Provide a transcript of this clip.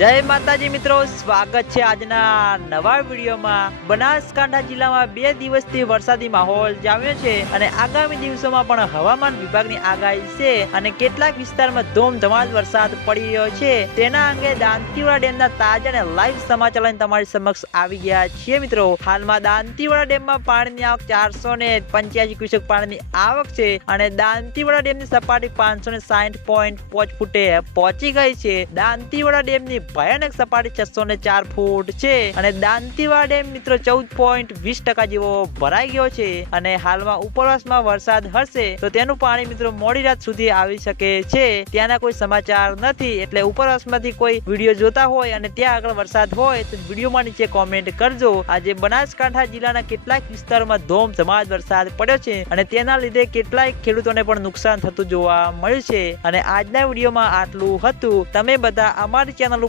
જય માતાજી મિત્રો, સ્વાગત છે આજના નવા વિડીયોમાં. બનાસકાંઠા જિલ્લામાં બે દિવસથી વરસાદી માહોલ જામ્યો છે અને આગામી દિવસોમાં પણ હવામાન વિભાગની આગાહી છે અને કેટલાક વિસ્તારમાં ધોમધમાલ વરસાદ પડી રહ્યો છે. તેના અંગે દાંતીવાડા ડેમના તાજા અને લાઈવ સમાચાર લઈને તમારી સમક્ષ આવી ગયા છીએ મિત્રો. હાલમાં દાંતીવાડા ડેમમાં પાણીની આવક ચારસો ને પંચ્યાસી ક્યુસેક પાણીની આવક છે અને દાંતીવાડા ડેમની સપાટી પાંચસો ને સાઠ પોઈન્ટ પાંચ ફૂટે પહોંચી ગઈ છે. દાંતીવાડા ડેમની ભયાનક સપાટી છસો ને ચાર ફૂટ છે. અને દાંતીવાડા ડેમ મિત્રો ચૌદ પોઈન્ટ વીસ ટકા જેવો ભરાઈ ગયો છે. અને હાલમાં ઉપરવાસમાં વરસાદ હશે તો તેનું પાણી મિત્રો મોડી રાત સુધી આવી શકે છે. ત્યાંના કોઈ સમાચાર નથી એટલે ઉપરવાસમાંથી કોઈ વીડિયો જોતા હોય અને ત્યાં આગળ વરસાદ હોય તો વિડીયોમાં નીચે કોમેન્ટ કરજો. આજે બનાસકાંઠા જિલ્લાના કેટલાક વિસ્તારોમાં ધોમધમાટ વરસાદ પડ્યો છે અને તેના લીધે કેટલાક ખેડૂતોને પણ નુકસાન થતું જોવા મળ્યું છે. અને આજના વિડીયોમાં આટલું હતું. તમે બધા અમારી ચેનલ